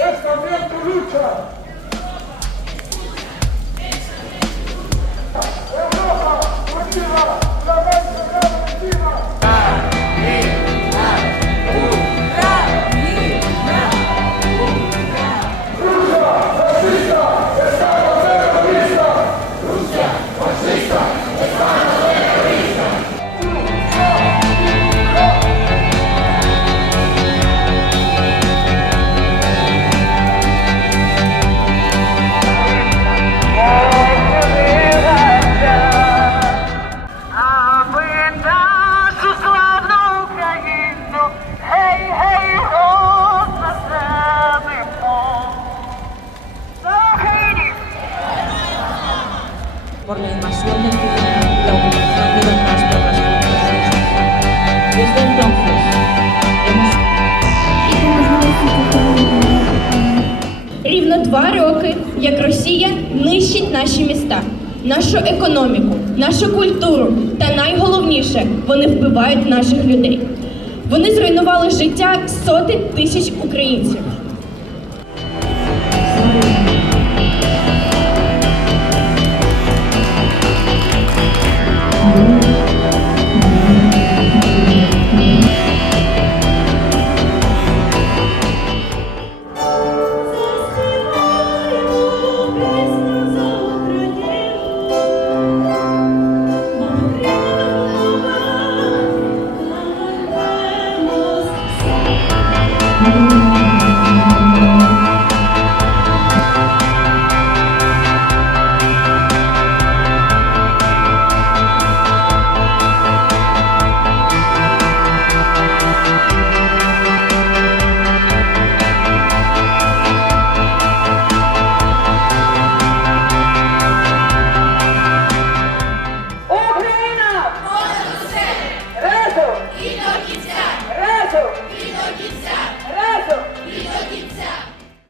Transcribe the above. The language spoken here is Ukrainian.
es también tu lucha. Sueldo la ocupación de nuestras infraestructuras. Desde entonces, hemos Рівно два роки, як Росія нищить наші міста, нашу економіку, нашу культуру та найголовніше, вони вбивають наших людей. Вони зруйнували життя сотень тисяч українців. you. Lord.